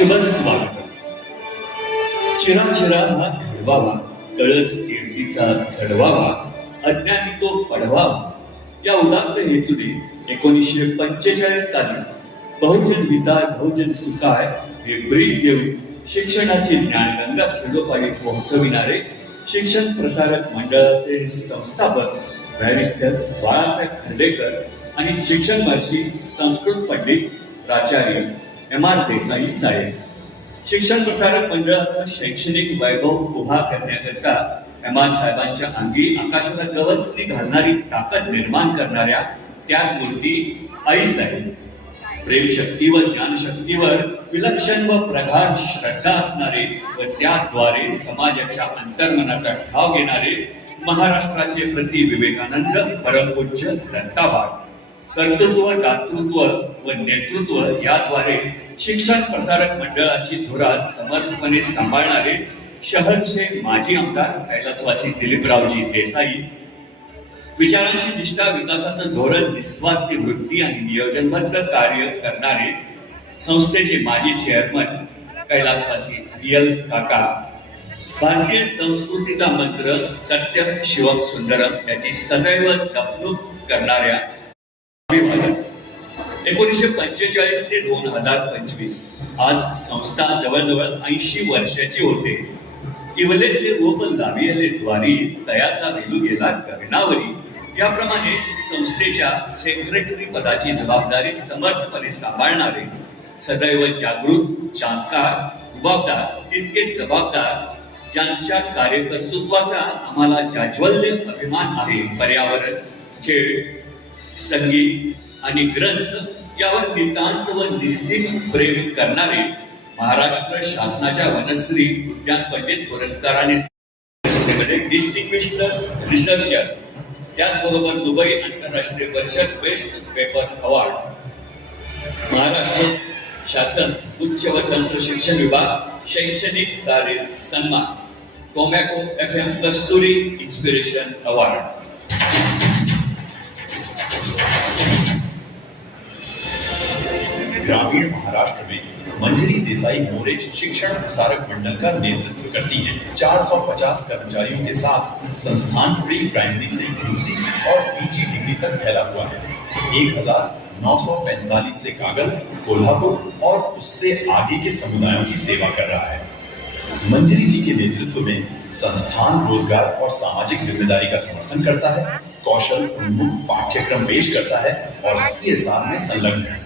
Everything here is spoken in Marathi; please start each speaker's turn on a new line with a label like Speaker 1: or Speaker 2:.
Speaker 1: शुभ स्वागत चिरा चिरा हा घडवावा कळस कीर्तीचा चढवावा अज्ञानी तो पडवावा. या उदात्त हेतूने एकोणीसशे पंचेचाळीस साली बहुजन हिताय बहुजन सुखाय हे ब्रीद देऊन शिक्षणाची ज्ञानगंगा खेडोपाडी पोहोचविणारे शिक्षण प्रसारक मंडळाचे संस्थापक बॅरिस्टर बाळासाहेब खांडेकर आणि शिक्षण महर्षी संस्कृत पंडित प्राचार्य एम आर देसाई साहेब शिक्षण प्रसारक मंडळाचं शैक्षणिक वैभव उभा करण्याकरता एम आर साहेबांच्या अंगी आकाशाला गवसणी घालणारी ताकद निर्माण करणाऱ्या त्यागमूर्ती आई साहेब प्रेमशक्ती व ज्ञानशक्तीवर विलक्षण व प्रगाढ श्रद्धा असणारे व त्याद्वारे समाजाच्या अंतर्मनाचा ठाव घेणारे महाराष्ट्राचे प्रति विवेकानंद परमपूज्य दत्ताबाग कर्तृत्व दातृत्व व नेतृत्व याद्वारे शिक्षण प्रसारक मंडळाची धुरा समर्थपणे सांभाळणारे शहरचे माजी आमदार कैलासवासी दिलीपरावजी देसाई. विचारांची निष्ठा विकासाचं धोरण निस्वार्थी वृत्ती आणि नियोजनबद्ध कार्य करणारे संस्थेचे माजी चेअरमन कैलासवासी रियल काका. भारतीय संस्कृतीचा मंत्र सत्यम शिवम सुंदरम याची सदैव जपणूक करणाऱ्या एकोणीसशे पंचेचाळीस ते दोन हजार पंचवीस. आज संस्था जवळजवळ ऐंशी वर्षाची होते. इवलेचे रूप लावियले द्वारी तयाचा वेलू गेला गगनावरी. याप्रमाणे संस्थेच्या सेक्रेटरी पदाची जबाबदारी समर्थपणे सांभाळणारे सदैव जागृत जाणकार जबाबदार तितके जबाबदार ज्यांच्या कार्यकर्तृत्वाचा आम्हाला जाज्वल्य अभिमान आहे. पर्यावरण खेळ संगीत आणि ग्रंथ यावर नितांत व निश्चित प्रेम करणारे महाराष्ट्र शासनाच्या वनश्री उद्यान पंडित पुरस्काराने डिस्टिंग्विश्ड रिसर्चर त्याचबरोबर दुबई आंतरराष्ट्रीय परिषद बेस्ट पेपर अवॉर्ड महाराष्ट्र शासन उच्च व तंत्र शिक्षण विभाग शैक्षणिक कार्य सन्मान टोमॅको F M Kasturi inspiration award
Speaker 2: ग्रामीण महाराष्ट्र में मंजरी देसाई मोरे शिक्षण प्रसारक मंडल का नेतृत्व करती हैं। 450 कर्मचारियों के साथ संस्थान प्री प्राइमरी से यूजी और पीजी डिग्री तक फैला हुआ है। 1945 से कागल, कोल्हापुर और उससे आगे के समुदायों की सेवा कर रहा है। मंजरी जी के नेतृत्व में संस्थान रोज़गार और सामाजिक ज़िम्मेदारी का समर्थन करता है, कौशल उन्मुख पाठ्यक्रम पेश करता है और सीएसआर में संलग्न है।